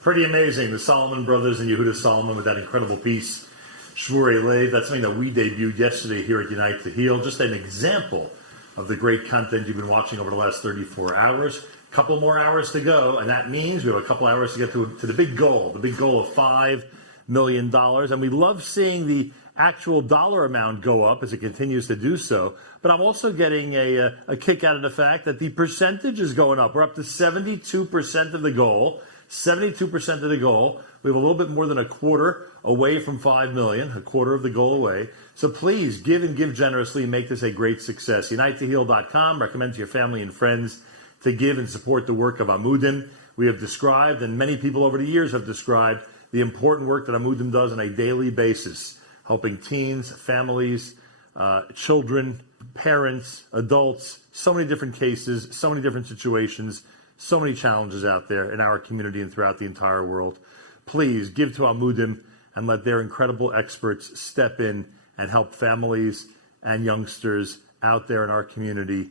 Pretty amazing. The Solomon Brothers and Yehuda Solomon with that incredible piece, Shvurei Lev. That's something that we debuted yesterday here at Unite to Heal. Just an example of the great content you've been watching over the last 34 hours. Couple more hours to go, and that means we have a couple hours to get to the big goal of $5 million. And we love seeing the actual dollar amount go up as it continues to do so. But I'm also getting a kick out of the fact that the percentage is going up. We're up to 72% of the goal. 72% of the goal. We have a little bit more than a quarter away from 5 million, a quarter of the goal away. So please give and give generously and make this a great success. UniteToHeal.com. Recommend to your family and friends to give and support the work of Amudim. We have described, and many people over the years have described, the important work that Amudim does on a daily basis, helping teens, families, children, parents, adults, so many different cases, so many different situations, so many challenges out there in our community and throughout the entire world. Please give to Amudim and let their incredible experts step in and help families and youngsters out there in our community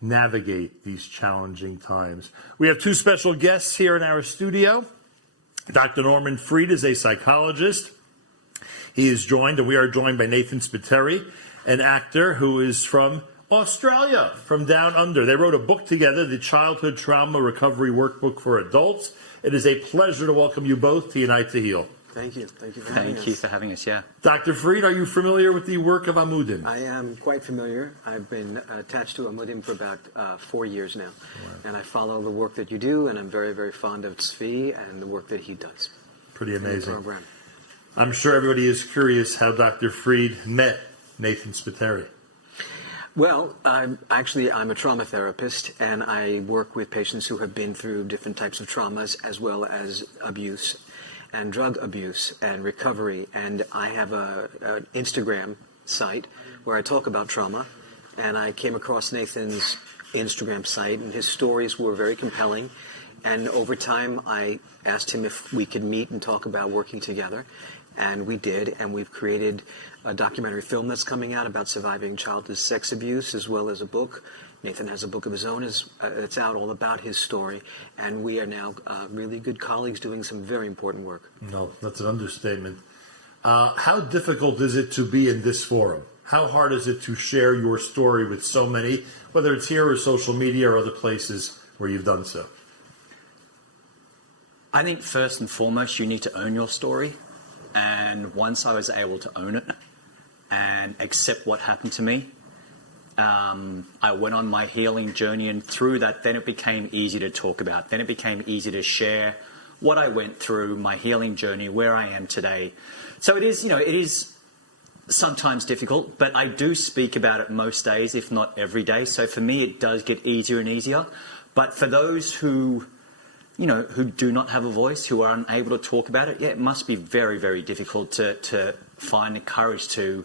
navigate these challenging times. We have two special guests here in our studio. Dr. Norman Fried is a psychologist. He is joined, and we are joined by Nathan Spiteri, an actor who is from Australia, from down under. They wrote a book together, the Childhood Trauma Recovery Workbook for Adults. It is a pleasure to welcome you both to Unite to Heal. Thank you. Thank you for having us. Thank you for having us, yeah. Dr. Fried, are you familiar with the work of Amudim? I am quite familiar. I've been attached to Amudim for about 4 years now. Wow. And I follow the work that you do, and I'm very, very fond of Tzvi and the work that he does. Pretty amazing. Program. I'm sure everybody is curious how Dr. Fried met Nathan Spiteri. Well, I'm a trauma therapist, and I work with patients who have been through different types of traumas, as well as abuse and drug abuse and recovery. And I have an Instagram site where I talk about trauma, and I came across Nathan's Instagram site, and his stories were very compelling. And over time, I asked him if we could meet and talk about working together. And we did, and we've created a documentary film that's coming out about surviving childhood sex abuse, as well as a book. Nathan has a book of his own that's out all about his story, and we are now really good colleagues doing some very important work. No, that's an understatement. How difficult is it to be in this forum? How hard is it to share your story with so many, whether it's here or social media or other places where you've done so? I think first and foremost, you need to own your story. And once I was able to own it and accept what happened to me, I went on my healing journey, and through that, then it became easy to talk about. Then it became easy to share what I went through, my healing journey, where I am today. So it is sometimes difficult, but I do speak about it most days, if not every day. So for me, it does get easier and easier. But for those who do not have a voice, who are unable to talk about it, yeah, it must be very, very difficult to find the courage to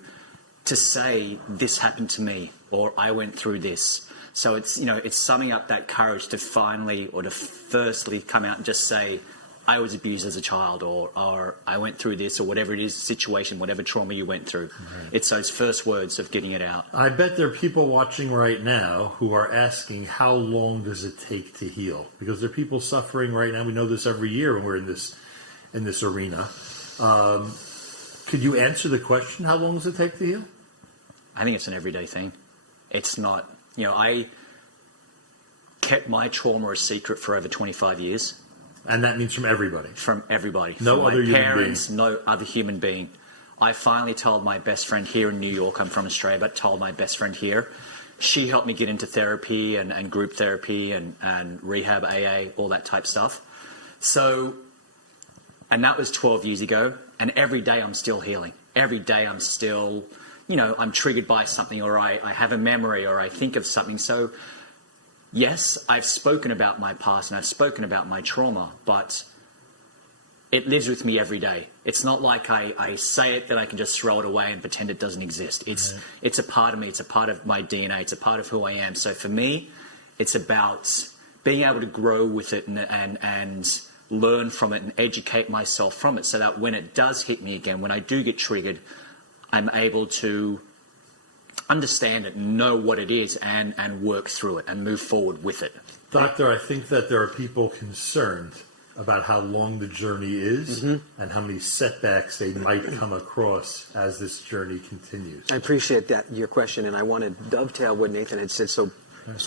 say, this happened to me, or I went through this. So it's summing up that courage to finally, or to firstly come out and just say, I was abused as a child, or I went through this, or whatever it is, situation, whatever trauma you went through. Right. It's those first words of getting it out. I bet there are people watching right now who are asking, how long does it take to heal? Because there are people suffering right now. We know this every year when we're in this arena. Could you answer the question, how long does it take to heal? I think it's an everyday thing. It's not, I kept my trauma a secret for over 25 years. And that means from everybody? From everybody. No from other my human parents, being? No other human being. I finally told my best friend here in New York, I'm from Australia, but told my best friend here. She helped me get into therapy and group therapy and rehab, AA, all that type stuff. So, and that was 12 years ago. And every day I'm still healing. Every day I'm still, I'm triggered by something, or I have a memory, or I think of something. So, yes, I've spoken about my past and I've spoken about my trauma, but it lives with me every day. It's not like I say it, then I can just throw it away and pretend it doesn't exist. It's a part of me. It's a part of my DNA. It's a part of who I am. So for me, it's about being able to grow with it and learn from it and educate myself from it, so that when it does hit me again, when I do get triggered, I'm able to understand it, know what it is, and work through it and move forward with it. Doctor, I think that there are people concerned about how long the journey is and how many setbacks they might come across as this journey continues. I appreciate that, your question, and I want to dovetail what Nathan had said so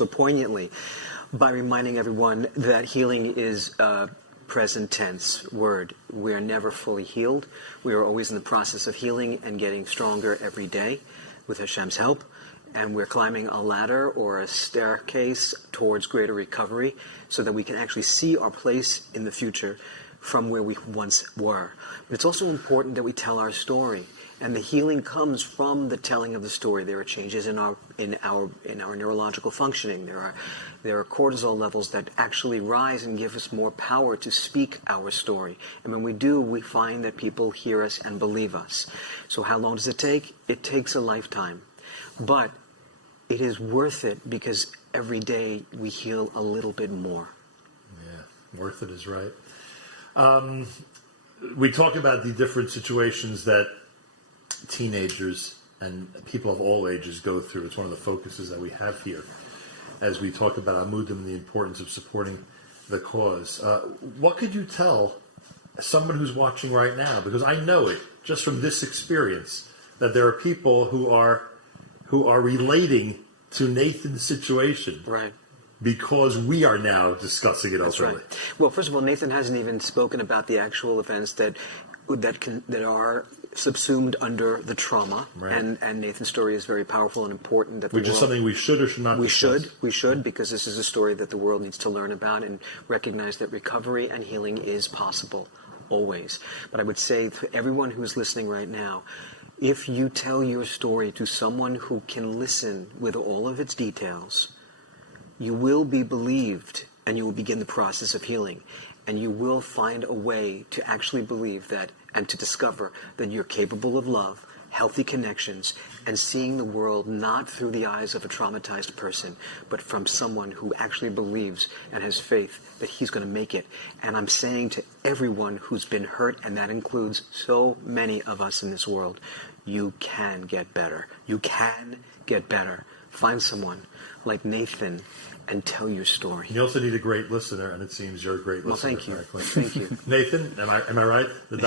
poignantly by reminding everyone that healing is a present tense word. We are never fully healed. We are always in the process of healing and getting stronger every day with Hashem's help. And we're climbing a ladder or a staircase towards greater recovery so that we can actually see our place in the future from where we once were. But it's also important that we tell our story. And the healing comes from the telling of the story. There are changes in our neurological functioning. There are cortisol levels that actually rise and give us more power to speak our story. And when we do, we find that people hear us and believe us. So how long does it take? It takes a lifetime. But it is worth it because every day we heal a little bit more. Yeah, worth it is right. We talk about the different situations that teenagers and people of all ages go through. It's one of the focuses that we have here as we talk about Amudim and the importance of supporting the cause. What could you tell someone who's watching right now? Because I know it, just from this experience, that there are people who are relating to Nathan's situation. Right. Because we are now discussing it openly. Right. Well, first of all, Nathan hasn't even spoken about the actual events that are subsumed under the trauma. Right. And Nathan's story is very powerful and important. Which is something we should or should not discuss. We should, because this is a story that the world needs to learn about and recognize that recovery and healing is possible, always. But I would say to everyone who's listening right now, if you tell your story to someone who can listen with all of its details, you will be believed and you will begin the process of healing. And you will find a way to actually believe that and to discover that you're capable of love, healthy connections, and seeing the world not through the eyes of a traumatized person, but from someone who actually believes and has faith that he's going to make it. And I'm saying to everyone who's been hurt, and that includes so many of us in this world, you can get better. You can get better. Find someone like Nathan and tell your story. You also need a great listener, and it seems you're a great listener. Well, thank you. Thank you. Nathan, am I right? The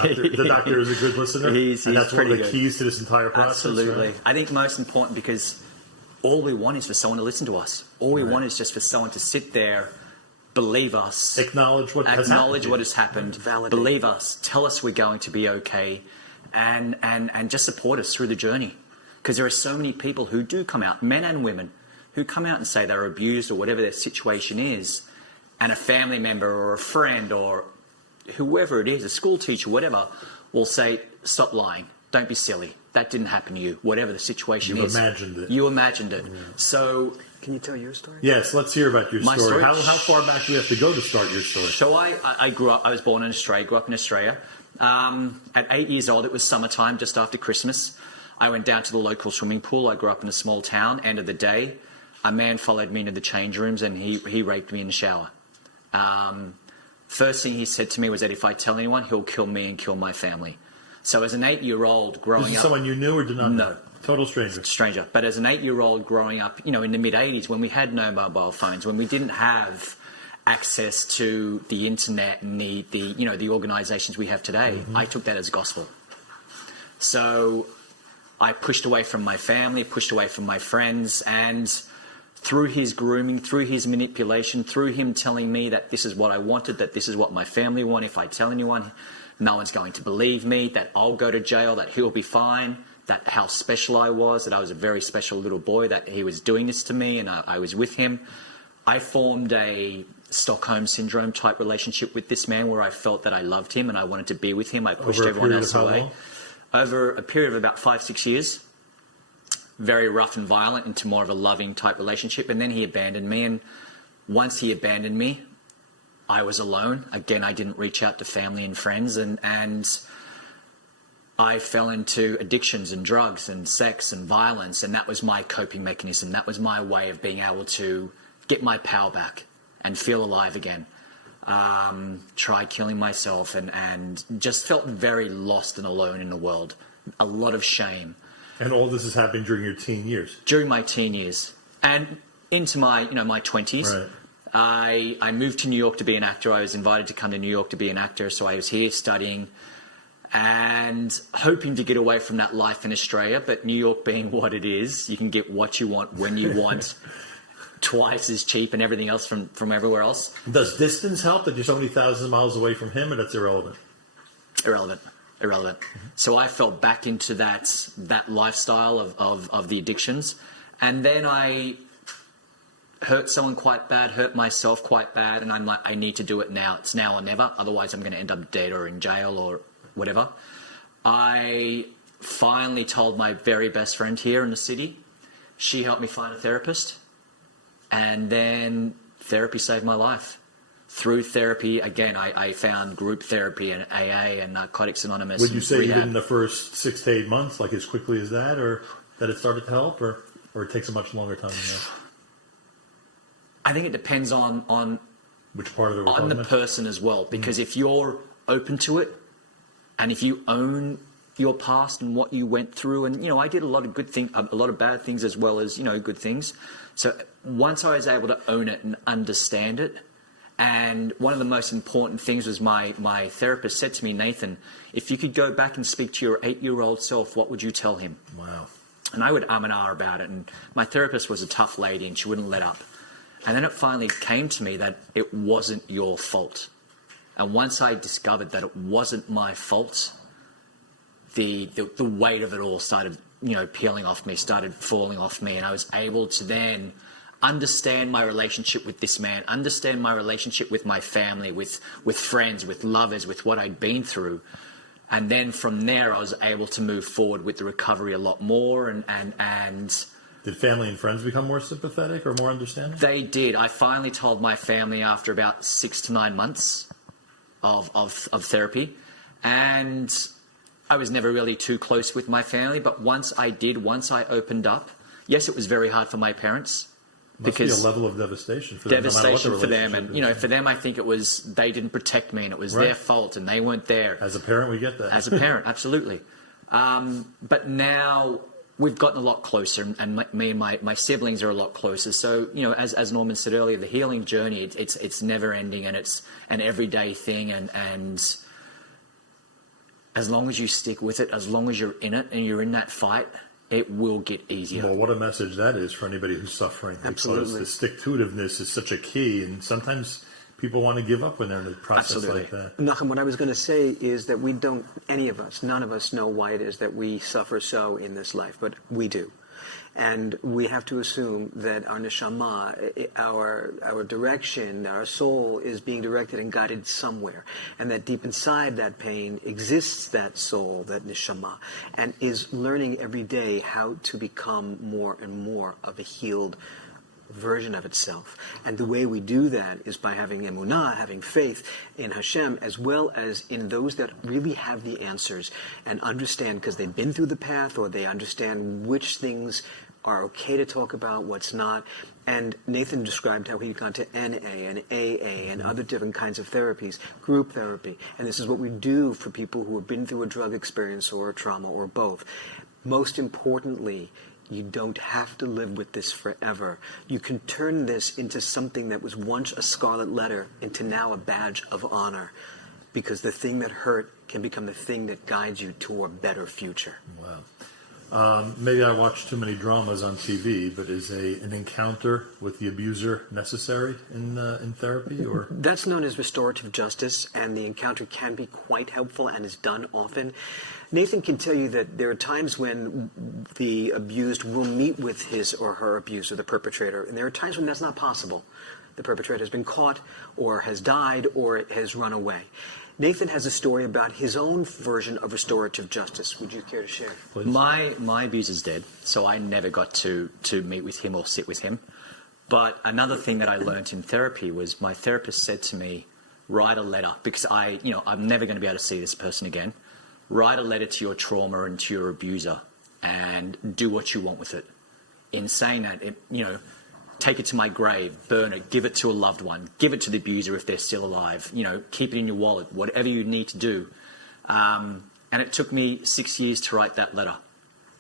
doctor is a good listener? He's and that's one pretty of the good. keys to this entire process. Absolutely. Right? I think most important because all we want is for someone to listen to us. All we want is just for someone to sit there, believe us. Acknowledge what has happened. Validate. Believe us. Tell us we're going to be okay. And just support us through the journey. Because there are so many people who do come out, men and women, who come out and say they're abused or whatever their situation is, and a family member or a friend or whoever it is, a school teacher, whatever, will say, stop lying, don't be silly, that didn't happen to you, whatever the situation is. You imagined it. You imagined it. Yeah. So... Can you tell your story? Yes, let's hear about your story. story. How far back do you have to go to start your story? So I grew up, I was born in Australia, grew up in Australia. At 8 years old, it was summertime, just after Christmas. I went down to the local swimming pool. I grew up in a small town. End of the day, a man followed me into the change rooms and he raped me in the shower. First thing he said to me was that if I tell anyone, he'll kill me and kill my family. So as an 8-year-old growing up... Is this someone you knew or did not know? No. Total stranger. Stranger. But as an 8-year-old growing up, in the mid-'80s, when we had no mobile phones, when we didn't have access to the internet and the organisations we have today, I took that as gospel. So I pushed away from my family, pushed away from my friends, and through his grooming, through his manipulation, through him telling me that this is what I wanted, that this is what my family want, if I tell anyone, no one's going to believe me, that I'll go to jail, that he'll be fine, that how special I was, that I was a very special little boy, that he was doing this to me and I was with him. I formed a Stockholm Syndrome type relationship with this man where I felt that I loved him and I wanted to be with him. I pushed everyone else away. Over a period of about 5-6 years, very rough and violent into more of a loving type relationship. And then he abandoned me. And once he abandoned me, I was alone. Again, I didn't reach out to family and friends. And I fell into addictions and drugs and sex and violence. And that was my coping mechanism. That was my way of being able to get my power back and feel alive again. Tried killing myself and just felt very lost and alone in the world. A lot of shame. And all this is happening during your teen years? During my teen years. And into my, my 20s. I moved to New York to be an actor. I was invited to come to New York to be an actor, so I was here studying and hoping to get away from that life in Australia. But New York being what it is, you can get what you want when you want, twice as cheap and everything else from everywhere else. Does distance help that you're so many thousands of miles away from him, or that's irrelevant? Irrelevant. So I fell back into that lifestyle of the addictions. And then I hurt someone quite bad, hurt myself quite bad, and I'm like, I need to do it now. It's now or never. Otherwise, I'm going to end up dead or in jail or whatever. I finally told my very best friend here in the city. She helped me find a therapist. And then therapy saved my life. Through therapy, again, I found group therapy and AA and Narcotics Anonymous. Would you say rehab. you did in the first 6 to 8 months, like as quickly as that, or that it started to help, or it takes a much longer time than that? I think it depends on Which part of it we're on talking the about? person as well. Because if you're open to it, and if you own your past and what you went through, and I did a lot of good things, a lot of bad things as well as good things. So once I was able to own it and understand it. And one of the most important things was my therapist said to me, Nathan, if you could go back and speak to your 8-year-old self, what would you tell him? Wow. And I would and ah about it. And my therapist was a tough lady and she wouldn't let up. And then it finally came to me that it wasn't your fault. And once I discovered that it wasn't my fault, the weight of it all started, peeling off me, started falling off me. And I was able to then understand my relationship with this man, understand my relationship with my family, with friends, with lovers, with what I'd been through. And then from there, I was able to move forward with the recovery a lot more. And Did family and friends become more sympathetic or more understanding? they did. I finally told my family after about 6 to 9 months of therapy. And I was never really too close with my family. But once I opened up, yes, it was very hard for my parents. Must be a level of devastation for them. Devastation no for them. relationship And, is. for them, I think it was they didn't protect me and it was Right. their fault and they weren't there. As a parent, we get that. As a parent, absolutely. But now we've gotten a lot closer and me and my siblings are a lot closer. So, as Norman said earlier, the healing journey, it's never ending and it's an everyday thing. And as long as you stick with it, as long as you're in it and you're in that fight, it will get easier. Well, what a message that is for anybody who's suffering. Absolutely. Because the stick-to-itiveness is such a key, and sometimes people want to give up when they're in a process Absolutely. like that. Nachum, what I was going to say is that we don't, any of us, none of us know why it is that we suffer so in this life, but we do. And we have to assume that our neshama, our direction, our soul is being directed and guided somewhere. And that deep inside that pain exists that soul, that neshama, and is learning every day how to become more and more of a healed version of itself. And the way we do that is by having emunah, having faith in Hashem, as well as in those that really have the answers and understand, because they've been through the path, or they understand which things are okay to talk about, what's not. And Nathan described how he'd gone to NA and AA and other different kinds of therapies, group therapy. And this is what we do for people who have been through a drug experience or a trauma or both. Most importantly, you don't have to live with this forever. You can turn this into something that was once a scarlet letter into now a badge of honor, because the thing that hurt can become the thing that guides you to a better future. Wow. Maybe I watch too many dramas on TV, but is an encounter with the abuser necessary in therapy? Or That's known as restorative justice, and the encounter can be quite helpful and is done often. Nathan can tell you that there are times when the abused will meet with his or her abuser, the perpetrator, and there are times when that's not possible. The perpetrator has been caught, or has died, or has run away. Nathan has a story about his own version of restorative justice. Would you care to share? please? My abuser's dead, so I never got to meet with him or sit with him. But another thing that I learned in therapy was my therapist said to me, write a letter, because I'm never going to be able to see this person again. Write a letter to your trauma and to your abuser and do what you want with it. In saying that, take it to my grave, burn it, give it to a loved one, give it to the abuser if they're still alive, keep it in your wallet, whatever you need to do. And it took me 6 years to write that letter.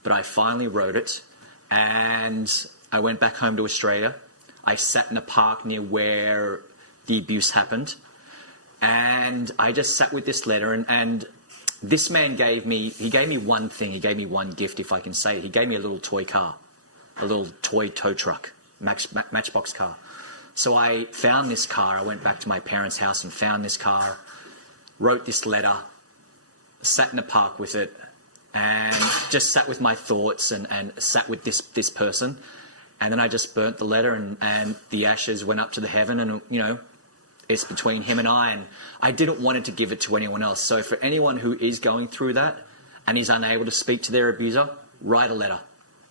But I finally wrote it, and I went back home to Australia. I sat in a park near where the abuse happened, and I just sat with this letter, and this man gave me one thing, he gave me one gift, if I can say it. He gave me a little toy car, a little toy tow truck, matchbox car. So I found this car, I went back to my parents' house and found this car, wrote this letter, sat in a park with it, and just sat with my thoughts and sat with this person. And then I just burnt the letter, and the ashes went up to the heaven, and, you know, it's between him and I didn't want to give it to anyone else. So for anyone who is going through that and is unable to speak to their abuser, write a letter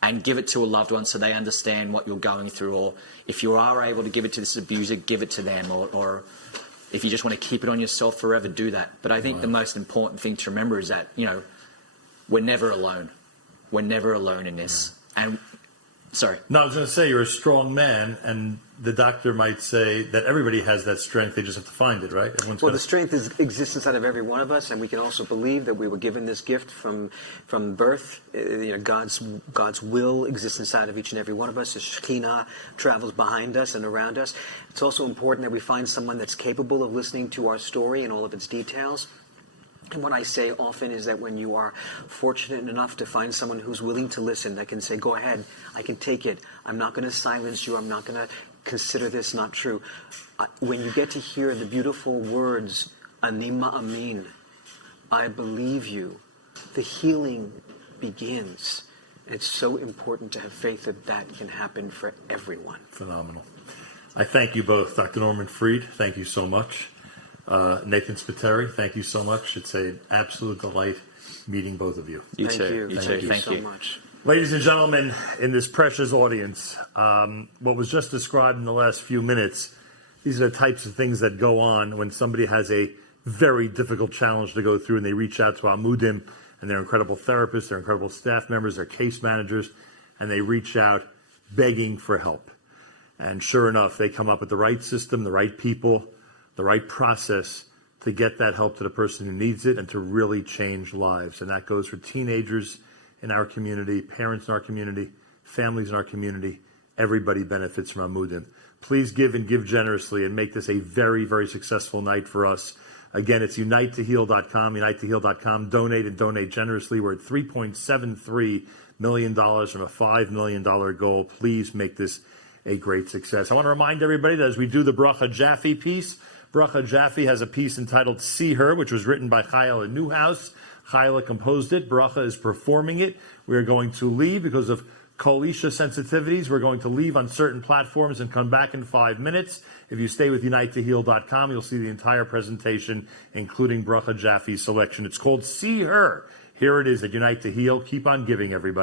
and give it to a loved one so they understand what you're going through. Or if you are able to give it to this abuser, give it to them. Or if you just want to keep it on yourself forever, do that. But I think the most important thing to remember is that, you know, we're never alone. We're never alone in this. And sorry. No, I was going to say you're a strong man, and the doctor might say that everybody has that strength. They just have to find it, right? The strength exists inside of every one of us, and we can also believe that we were given this gift from birth. You know, God's will exists inside of each and every one of us. The Shekinah travels behind us and around us. It's also important that we find someone that's capable of listening to our story and all of its details. And what I say often is that when you are fortunate enough to find someone who's willing to listen, that can say, go ahead, I can take it. I'm not going to silence you. I'm not going to consider this not true. When you get to hear the beautiful words, Anima Amin, I believe you, the healing begins. And it's so important to have faith that that can happen for everyone. Phenomenal. I thank you both. Dr. Norman Fried, thank you so much. Nathan Spiteri, thank you so much. It's an absolute delight meeting both of you. Thank you. Thank you so much. Ladies and gentlemen, in this precious audience, what was just described in the last few minutes, these are the types of things that go on when somebody has a very difficult challenge to go through and they reach out to Amudim and their incredible therapists, their incredible staff members, their case managers, and they reach out begging for help. And sure enough, they come up with the right system, the right people, the right process to get that help to the person who needs it and to really change lives. And that goes for teenagers in our community, parents in our community, families in our community. Everybody benefits from Amudim. Please give and give generously and make this a very, very successful night for us. Again, it's unitetoheal.com, unitetoheal.com. Donate and donate generously. We're at $3.73 million from a $5 million goal. Please make this a great success. I want to remind everybody that as we do the Bracha Jaffe piece, Bracha Jaffe has a piece entitled See Her, which was written by Chayla Newhouse. Chayla composed it. Bracha is performing it. We are going to leave because of Kol Isha sensitivities. We're going to leave on certain platforms and come back in 5 minutes. If you stay with unitetoheal.com, you'll see the entire presentation, including Bracha Jaffe's selection. It's called See Her. Here it is at Unite to Heal. Keep on giving, everybody.